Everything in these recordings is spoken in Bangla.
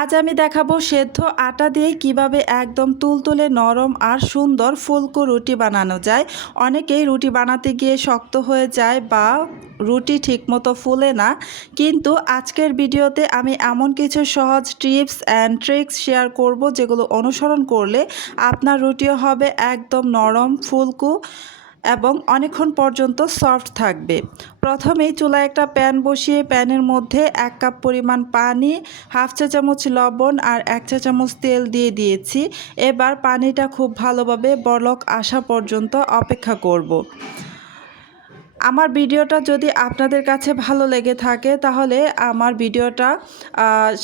আজ আমি দেখাবো সেদ্ধ আটা দিয়ে কিভাবে একদম তুলতুলে নরম আর সুন্দর ফুলকো রুটি বানানো যায়। অনেকেই রুটি বানাতে গিয়ে শক্ত হয়ে যায় বা রুটি ঠিকমতো ফুলে না, কিন্তু আজকের ভিডিওতে আমি এমন কিছু সহজ টিপস অ্যান্ড ট্রিক্স শেয়ার করব যেগুলো অনুসরণ করলে আপনার রুটিও হবে একদম নরম ফুলকো এবং অনেকক্ষণ পর্যন্ত সফট থাকবে। প্রথমেই চুলায় একটা প্যান বসিয়ে প্যানের মধ্যে 1 কাপ পরিমাণ পানি, হাফ চা চামচ লবণ আর 1 চা চামচ তেল দিয়ে দিয়েছি। এবার পানিটা খুব ভালোভাবে বলক আসা পর্যন্ত অপেক্ষা করব। আমার ভিডিওটা যদি আপনাদের কাছে ভালো লেগে থাকে তাহলে আমার ভিডিওটা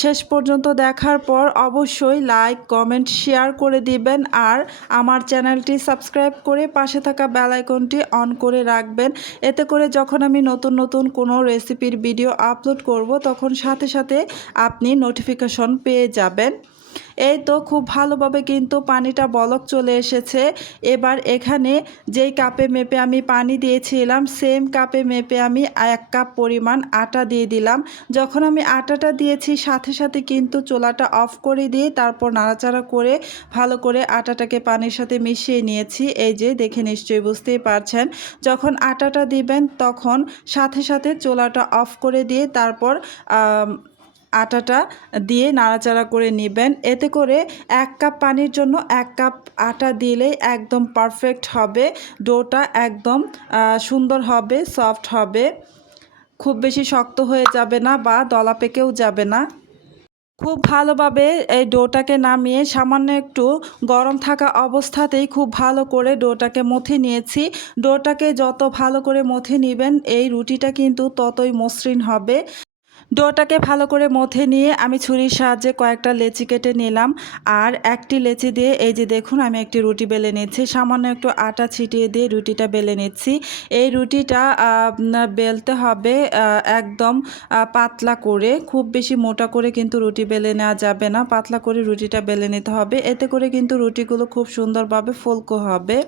শেষ পর্যন্ত দেখার পর অবশ্যই লাইক, কমেন্ট, শেয়ার করে দিবেন আর আমার চ্যানেলটি সাবস্ক্রাইব করে পাশে থাকা বেল আইকনটি অন করে রাখবেন। এতে করে যখন আমি নতুন নতুন কোনো রেসিপির ভিডিও আপলোড করব তখন সাথে সাথে আপনি নোটিফিকেশন পেয়ে যাবেন। এই তো খুব ভালোভাবে কিন্তু পানিটা বলক চলে এসেছে। এবার এখানে যেই কাপে মেপে আমি পানি দিয়েছিলাম সেম কাপে মেপে আমি 1 কাপ পরিমাণ আটা দিয়ে দিলাম। যখন আমি আটাটা দিয়েছি সাথে সাথে কিন্তু চুলাটা অফ করে দিয়ে তারপর নাড়াচাড়া করে ভালো করে আটাটাকে পানির সাথে মিশিয়ে নিয়েছি। এই যে দেখে নিশ্চয়ই বুঝতেই পারছেন, যখন আটাটা দিবেন তখন সাথে সাথে চুলাটা অফ করে দিয়ে তারপর আটাটা দিয়ে নাড়াচাড়া করে নেবেন। এতে করে 1 কাপ পানির জন্য 1 কাপ আটা দিলেই একদম পারফেক্ট হবে। ডোটা একদম সুন্দর হবে, সফট হবে, খুব বেশি শক্ত হয়ে যাবে না বা দলা পেকেও যাবে না। খুব ভালোভাবে এই ডোটাকে নামিয়ে সামান্য একটু গরম থাকা অবস্থাতেই খুব ভালো করে ডোটাকে মথে নিয়েছি। ডোটাকে যত ভালো করে মথে নেবেন এই রুটিটা কিন্তু ততই মসৃণ হবে। ডোটাকে ভালো করে মথে নিয়ে আমি ছুরির সাহায্যে কয়েকটা লেচি কেটে নিলাম আর একটি লেচি দিয়ে এই যে দেখুন আমি একটি রুটি বেলে নিচ্ছি। সামান্য একটু আটা ছিটিয়ে দিয়ে রুটিটা বেলে নিচ্ছি। এই রুটিটা বেলতে হবে একদম পাতলা করে, খুব বেশি মোটা করে কিন্তু রুটি বেলে নেওয়া যাবে না। পাতলা করে রুটিটা বেলে নিতে হবে, এতে করে কিন্তু রুটিগুলো খুব সুন্দরভাবে ফুলকো হবে।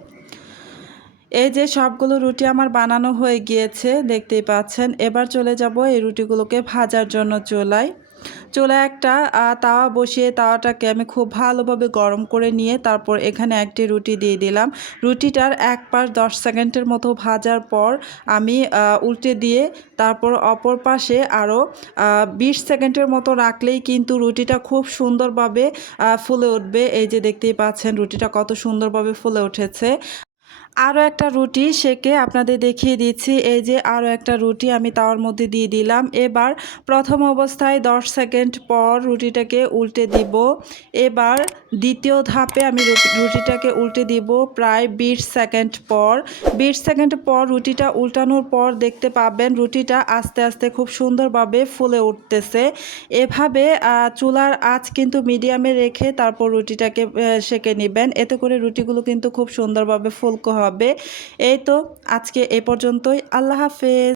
এই যে সবগুলো রুটি আমার বানানো হয়ে গিয়েছে দেখতেই পাচ্ছেন। এবার চলে যাব এই রুটিগুলোকে ভাজার জন্য চুলায় একটা তাওয়া বসিয়ে তাওয়াটাকে আমি খুব ভালোভাবে গরম করে নিয়ে তারপর এখানে একটি রুটি দিয়ে দিলাম। রুটিটার এক পাশ 10 সেকেন্ডের মতো ভাজার পর আমি উল্টে দিয়ে তারপর অপর পাশে আরও 20 সেকেন্ডের মতো রাখলেই কিন্তু রুটিটা খুব সুন্দরভাবে ফুলে উঠবে। এই যে দেখতেই পাচ্ছেন রুটিটা কত সুন্দরভাবে ফুলে উঠেছে। আরও একটা রুটি সেকে আপনাদের দেখিয়ে দিচ্ছি। এই যে আরও একটা রুটি আমি তাওয়ার মধ্যে দিয়ে দিলাম। এবার প্রথম অবস্থায় 10 সেকেন্ড পর রুটিটাকে উল্টে দিব। এবার দ্বিতীয় ধাপে আমি রুটিটাকে উল্টে দিব প্রায় 20 সেকেন্ড পর। 20 সেকেন্ড পর রুটিটা উল্টানোর পর দেখতে পাবেন রুটিটা আস্তে আস্তে খুব সুন্দরভাবে ফুলে উঠতেছে। এভাবে চুলার আঁচ কিন্তু মিডিয়ামে রেখে তারপর রুটিটাকে সেঁকে নেবেন। এতে করে রুটিগুলো কিন্তু খুব সুন্দরভাবে ফুলকো হবে। এই তো আজকে এ পর্যন্তই। আল্লাহ হাফেজ।